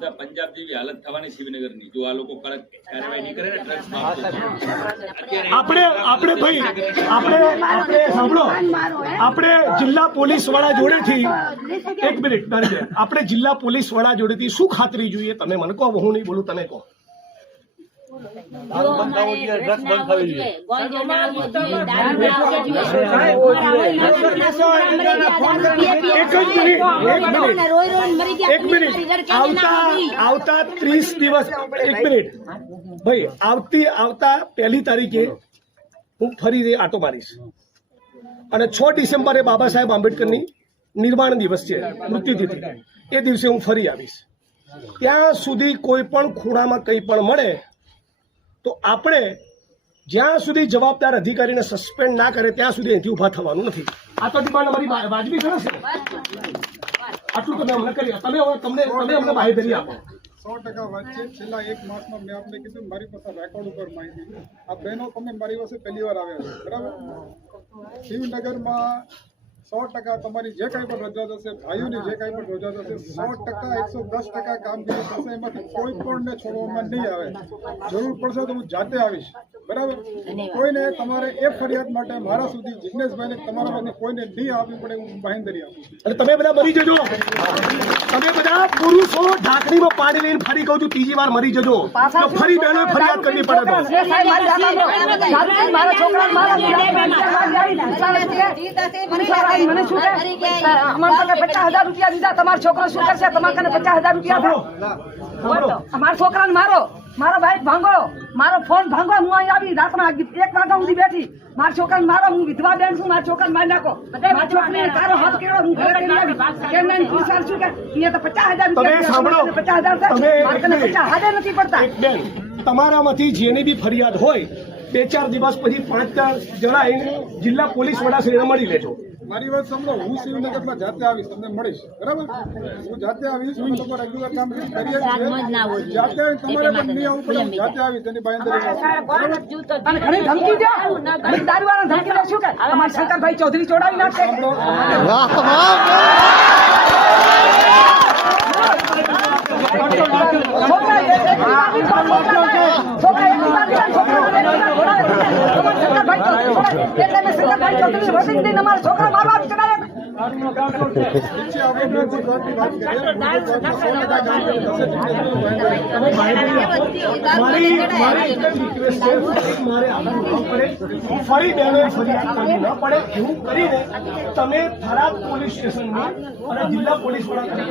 બધા પંજાબ જેવી હાલત થવાની શિવનગરની જો આ લોકો કડક કાર્યવાહી નહીં કરે ને ડ્રગ્સ આપણે ભાઈ આપણે સાંભળો, આપણે જિલ્લા પોલીસ વડા જોડેથી એક મિનિટ આપણે જિલ્લા પોલીસ વડા જોડેથી શું ખાતરી જોઈએ તમે મને કહો, હું નહીં બોલું, તમે કહો. એક મિનિટ આવતા 30 દિવસ એક મિનિટ ભાઈ આવતા 1 તારીખે હું ફરી આટો મારીશ અને 6 ડિસેમ્બરે બાબા સાહેબ આંબેડકરની નિર્વાણ દિવસ છે, મૃત્યુતિથિ, એ દિવસે હું ફરી આવીશ. ત્યાં સુધી કોઈ પણ ખૂણામાં કંઈ પણ મળે તો આપણે જ્યાં સુધી જવાબદાર અધિકારીને સસ્પેન્ડ ના કરે ત્યાં સુધી અહીંથી ઉભા થવાનું નથી. આ તો ડિમાન્ડ અમારી વાજબી ખરો છે. આટલું તમે અમને કરી તમે અમને બાહેધરી આપો. 100% વાત છે. છેલ્લા 1 માસમાં મેં આપને કીધું મારી પાસે રેકોર્ડ ઉપર માહિતી. આ બહેનો તમે મારી પાસે પહેલી વાર આવ્યા છો, બરાબર? શિવનગરમાં 100% તમારી જે કાંઈ પણ રજૂઆત હશે, ભાઈઓની જે કાંઈ પણ રજૂઆત હશે, 100% 110% કામગીરી થશે. એમાંથી કોઈ પણને છોડવામાં નહીં આવે. જરૂર પડશે તો હું જાતે આવીશ, બરાબર? કોઈને તમારે એ ફરિયાદ માટે મારા સુધી જિગ્નેશભાઈને તમારામાંથી કોઈને નહીં આપવી પડે હું બાંહેધરી આપું છું. અને તમે બધા મરી જજો, તમે બધા પુરુષો ઢાંકણીમાં પાણી લઈને ફરી કહું છું ત્રીજી વાર મરી જજો તો ફરી બહેનો ફરિયાદ કરવી પડે તો તમારો છોકરો શું કરશે? તમારે 50,000 રૂપિયા અમારા છોકરાને મારો બાઈક ભાંગો, મારો ફોન ભાંગો, હું અહીં આવી રાતના 1 વાગ્યા સુધી બેઠી, મારા છોકરાને મારો, હું વિધવા બેન છું, મારા છોકરાને મારી નાખો, મારા છોકરીને તારો હાથ કેળો, હું ઘરે કરી આવી કેમ નહીં પુરસાર છું કે અહીંયા તો 50,000 રૂપિયા 50,000 50,000 નથી પડતા. તમારામાંથી જેની બી ફરિયાદ હોય 2-4 દિવસ પછી 5 જણા જિલ્લા પોલીસ વડા શ્રીને મળી લેજો. મારી વાત સાંભળો, હું શિવનગરમાં જાતે આવીશ, તમને મળીશ, બરાબર? હું જાતે આવીશ, હું લોકો રેગ્યુલર કામ કરીએ છીએ. જાતે આવી તમારે પણ નહીં આવવું પડે, હું જાતે આવીશ તેની બાંહેધરી. અને ઘણી ધમકી દે, ઘણી દારૂવાળા ધમકી દે શું કે અમારા શંકરભાઈ ચૌધરી ચોડાવી નાખશે. છોકરા મારવા ચડાવે. ફરી બેનો ફરિયાદ કરવી ન પડે એવું કરીને તમે થરાદ પોલીસ સ્ટેશનમાં અને જિલ્લા પોલીસ વડા તરીકે